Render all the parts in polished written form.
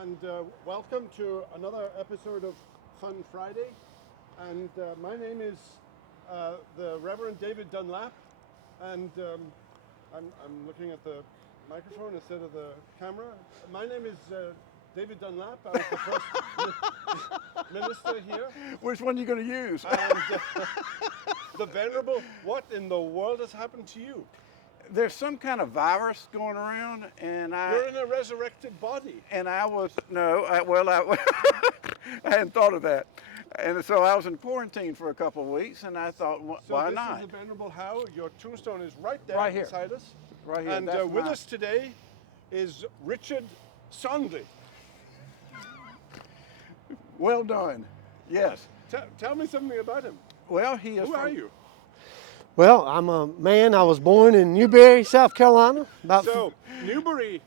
and welcome to another episode of Fun Friday. And my name is the Reverend David Dunlap, and I'm looking at the microphone instead of the camera. My name is David Dunlap. I was the first minister here. Which one are you going to use? And the Venerable, what in the world has happened to you? There's some kind of virus going around, and You're in a resurrected body. And I was, no, I hadn't thought of that. And so I was in quarantine for a couple of weeks, and I thought, why not? So this is the Venerable Howe. Your tombstone is right there Right here. beside us. Right here. And with us today is Richard Sondley. Well done. Yes. Tell me something about him. Well, he is. Who are you? Well, I'm a man. I was born in Newberry, South Carolina. So Newberry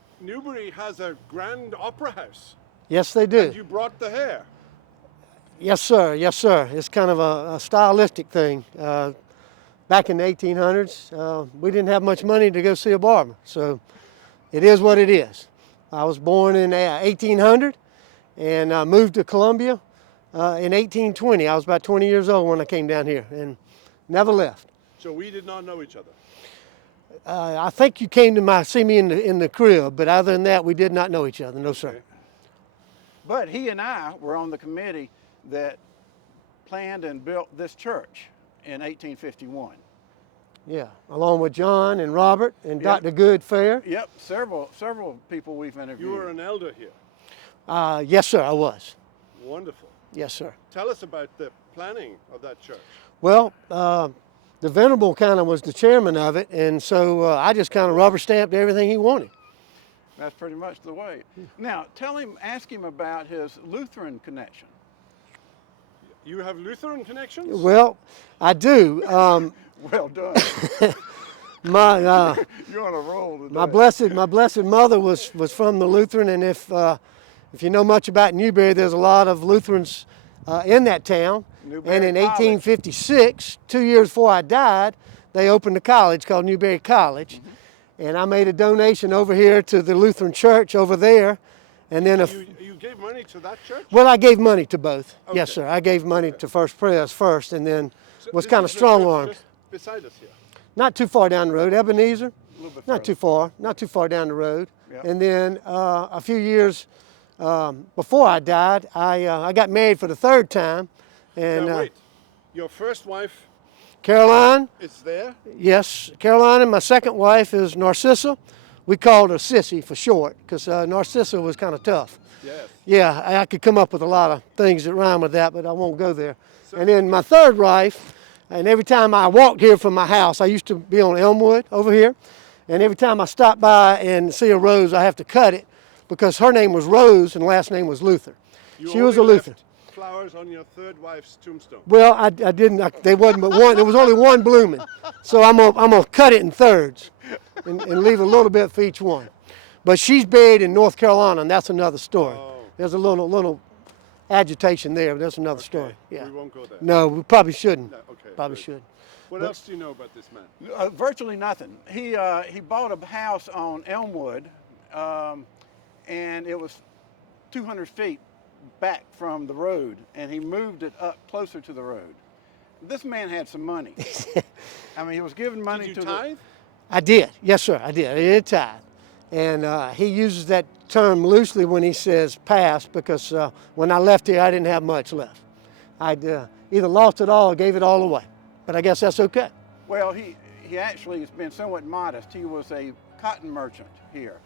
has a grand opera house. Yes, they do. And you brought the hair. Yes, sir. Yes, sir. It's kind of a stylistic thing. Back in the 1800s, we didn't have much money to go see a barber, so it is what it is. I was born in 1800 and moved to Columbia in 1820. I was about 20 years old when I came down here and never left. So we did not know each other. I think you came to see me in the crib, but other than that, we did not know each other. No, sir. Okay. But he and I were on the committee that planned and built this church in 1851. Yeah, along with John and Robert and Yep. Dr. Good Fair. Yep, several people we've interviewed. You were an elder here. Yes, sir, I was. Wonderful. Yes, sir. Tell us about the planning of that church. Well, the Venerable kind of was the chairman of it, and so I just kind of rubber stamped everything he wanted. That's pretty much the way. Now, ask him about his Lutheran connection. You have Lutheran connections? Well, I do. Well done. My You're on a roll today. my blessed mother was from the Lutheran, and if you know much about Newberry, there's a lot of Lutherans in that town. Newberry And in College. 1856, 2 years before I died, they opened a college called Newberry College. Mm-hmm. And I made a donation over here to the Lutheran church over there. And then, You gave money to that church? well, I gave money to both. Okay. Yes, sir. I gave money to First Pres first, and then So was this kind of is the church strong-armed. just beside us here. Not too far down the road, Ebenezer. A little bit Not further. too far, not too far down the road. Yep. And then a few years before I died, I got married for the third time. And Now wait, your first wife Caroline, is there? yes, Caroline, and my second wife is Narcissa. We called her Sissy for short because Narcissa was kind of tough. Yes. Yeah, I could come up with a lot of things that rhyme with that, but I won't go there. And then my third wife, and every time I walked here from my house, I used to be on Elmwood over here, and every time I stop by and see a rose, I have to cut it because her name was Rose and last name was Luther. You She was a only Lutheran. left flowers on your third wife's tombstone. Well, I didn't. They wasn't but one. There was only one blooming, so I'm gonna cut it in thirds, and leave a little bit for each one. But she's buried in North Carolina, and that's another story. Oh. There's a little agitation there, but that's another Okay, story. Yeah. We won't go there. No, we probably shouldn't. No, okay, Probably good. should. What But- else do you know about this man? Virtually nothing. He bought a house on Elmwood, and it was 200 feet back from the road, and he moved it up closer to the road. This man had some money. I mean, he was giving money Did you to tithe? I did. Yes, sir. I did. I did tithe. And he uses that term loosely when he says past because when I left here, I didn't have much left. I'd either lost it all or gave it all away. But I guess that's okay. Well, he actually has been somewhat modest. He was a cotton merchant here,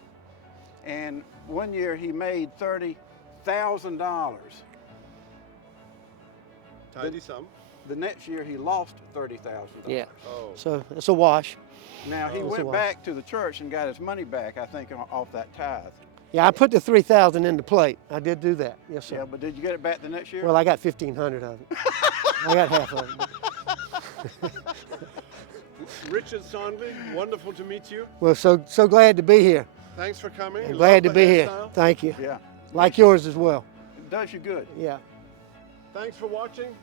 and one year he made $30,000. Tidy some. The next year he lost $30,000. Yeah. Oh. So it's a wash. Now he Oh. went Wow. back to the church and got his money back, I think, off that tithe. Yeah, I put the 3,000 in the plate. I did do that. Yes, sir. Yeah, but did you get it back the next year? Well, I got 1,500 of it. I got half of it. Richard Sondley, wonderful to meet you. Well, so glad to be here. Thanks for coming. And Love glad to the be here. hairstyle. Thank you. Yeah, Like yours as well. it does you good. Yeah. Thanks for watching.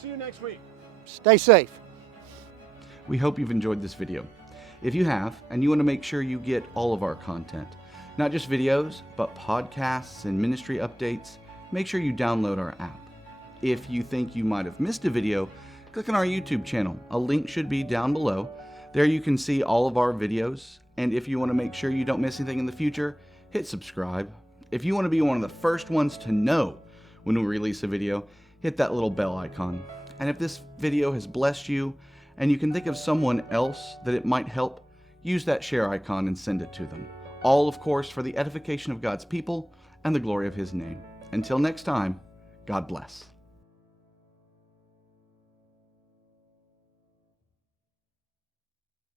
See you next week. Stay safe. We hope you've enjoyed this video. If you have, and you want to make sure you get all of our content, Not just videos, but podcasts and ministry updates. Make sure you download our app. If you think you might have missed a video, click on our YouTube channel. A link should be down below. There you can see all of our videos. And if you want to make sure you don't miss anything in the future, hit subscribe. If you want to be one of the first ones to know when we release a video, hit that little bell icon. And if this video has blessed you and you can think of someone else that it might help, use that share icon and send it to them. All, of course, for the edification of God's people and the glory of His name. Until next time, God bless.